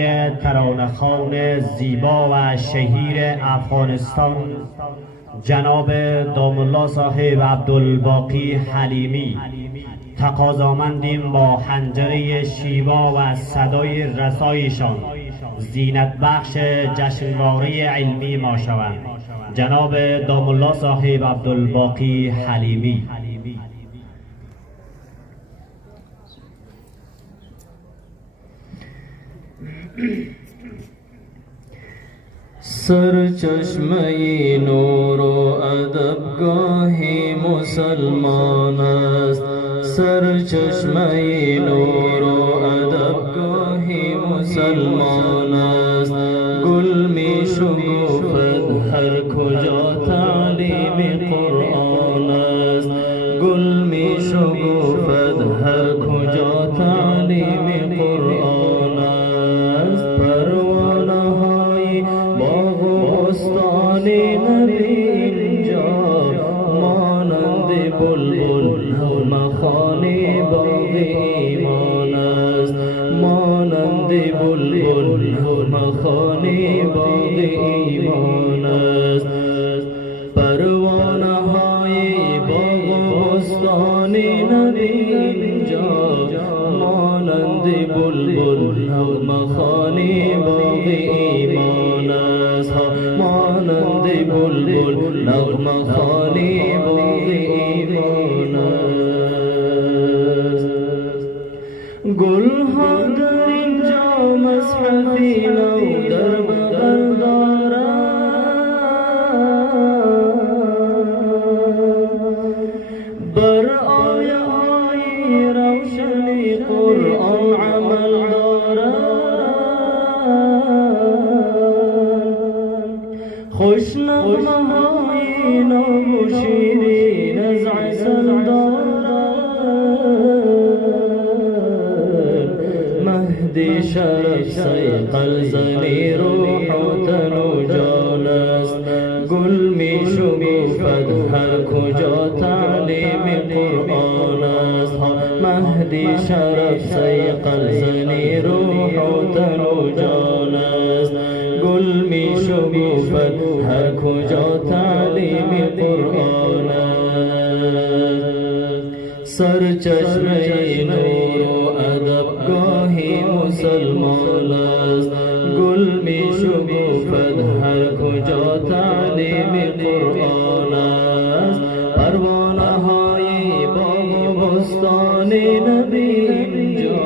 همه ترانه‌خوان زیبا و شهیر افغانستان جناب دام الله صاحب عبدالباقی حلیمی تقاضامندیم با حنجره شیوا و صدای رسایشان زینت بخش جشنواره علمی ما شوند. جناب دام الله صاحب عبدالباقی حلیمی. سرچشمه نور و ادبگاه مسلمان است، سرچشمه نور و ادبگاه مسلمان است. گل می شکوفد هر کجا تعلیم قرآن است، گل می شکوفد هر کجا تعلیم قرآن است. پروانه های باغ و بستان نبی اینجا مانند بلبل مخان باغ ایمان است، مانند بلبل مخان باغ ایمان است. پروانه های باغ و بستان نبی اینجا مانند بلبل مخان باغ ایمان است، مانند بلبل نغمه خوان باغ ایمان است. گل ها در اینجا مصحفی نو در بغل دارند، بر آیه های روشنی قرآن عمل دارند. خوش نغمه های نو و شیرین از عسل دارند. مهدی شرف صیقل زنی روح و تن و جان است. گل می شکوفد هر کجا تعلیم قرآن است. مهدی شرف صیقل زنی روح و تن و جان است. گل می شکوفد هر کجا تعلیم قرآن است. سرچشمه نور و ادبگاه مسلمان است. گل می شکوفد هر کجا تعلیم قرآن است. پروانه های باغ و بستان نبی اینجا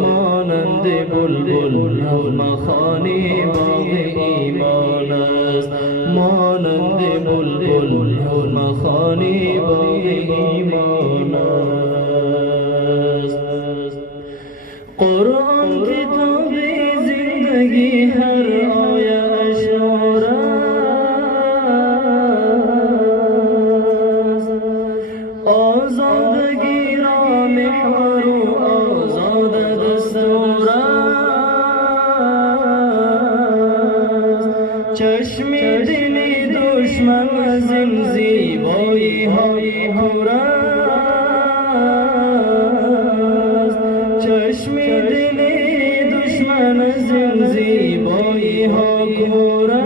مانند بلبل نغمه خوان باغ ایمان است، مانند بلبل نغمه خوان باغ ایمان است. قرآن کتاب زندگی هر آیه اشعار است. آزادگی را محور و آزاد دستور است. چشم دلی دشمن از این زیبایی های کور است. چشم دلی دشمن از این زیبایی ها کور است.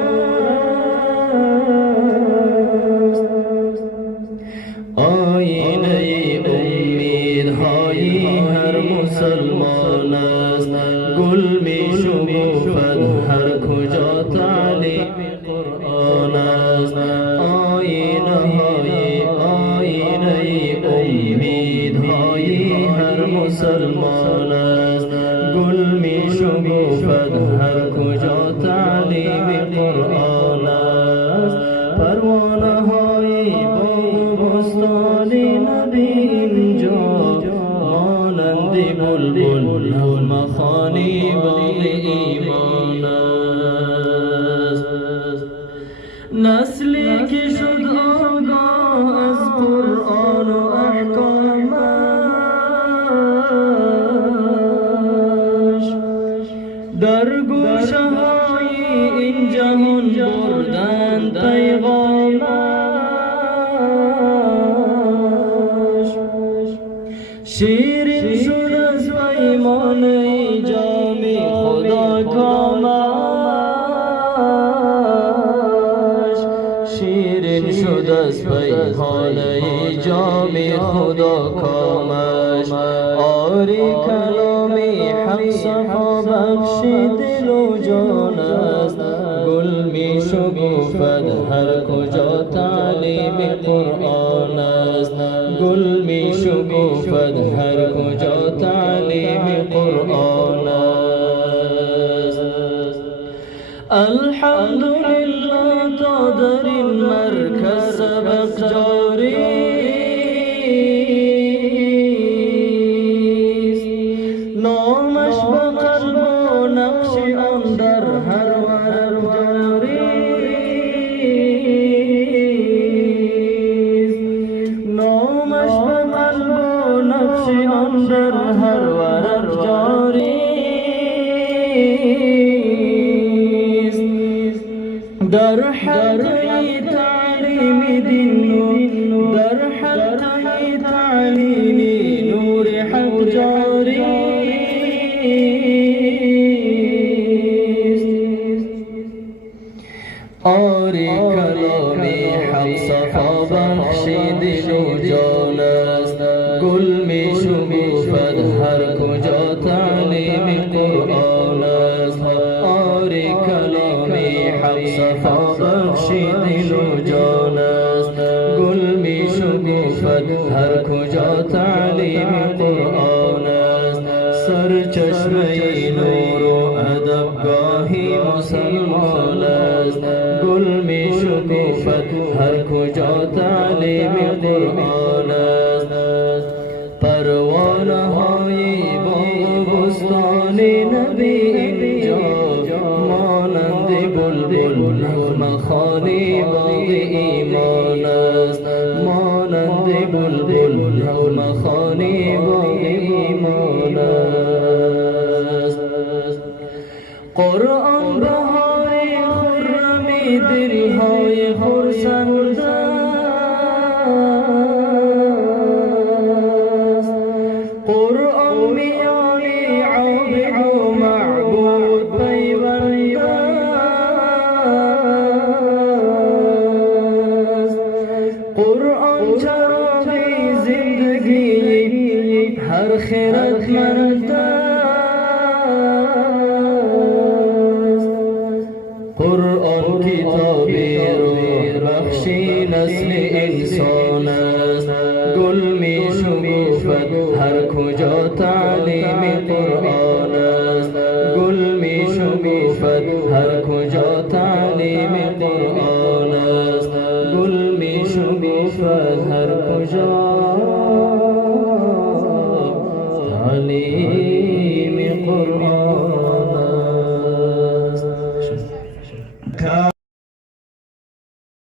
آینه امیدهای هر مسلمان است. گل می شکوفد هر کجا تعلیم قرآن است. آینه امیدهای هر مسلمان است. گل می شکوفد هر کجا تعلیم قرآن است. پروانه های باغ و بستان نبی اینجا مانند بلبل نغمه خوان باغ ایمان است. نسلی که شد آگاه از قرآن و احکامش، در گوشه های این جهان بردند پیغامش. شیرین شد از پیمانه جام خدا شیرین شد از پیمانه جام خدا کامش آری کلامی حق صفا بخشی دل و جان است گل می شکوفد هر کجا تعلیم قرآن است گل می شکوفد هر کجا تعلیم قرآن است الحمدلله تا در این مرکز سبق جاری نامش به قلب و نقش آن در هر ورق جاری نامش به قلب و نقش آن در هر ورق جاری در حلقه تعلیم دین در حلقه تعلیم نور حق جاری آری کلامی حق صفا بخشی دل و جان است گل می شکوفد هر کجا تعلیم قرآن است آری کلامی حق صفا بخشی دل و جان است گل می شکوفد هر کجا تعلیم قرآن است سرچشمه نور و ادبگاهی مسلمان است گل می شکوفد هر کجا تعلیم قرآن است پروانه های باغ بستان نبی اینجا مانند بلبل نغمه خوانی باغ ایمان است مانند بلبل نغمه خوانی باغ ایمان است قرآن بهاری خرمی دلهای خرسند است قرآن میانی عابد و معبود پیوند است قرآن چراغی زندگی هر خردمند قرآن کتابی رو بخشی نسل انسان است گل می شکوفد هر کجا تعلیم قرآن است گل می شکوفد هر کجا تعلیم قرآن است گل می شکوفد هر کجا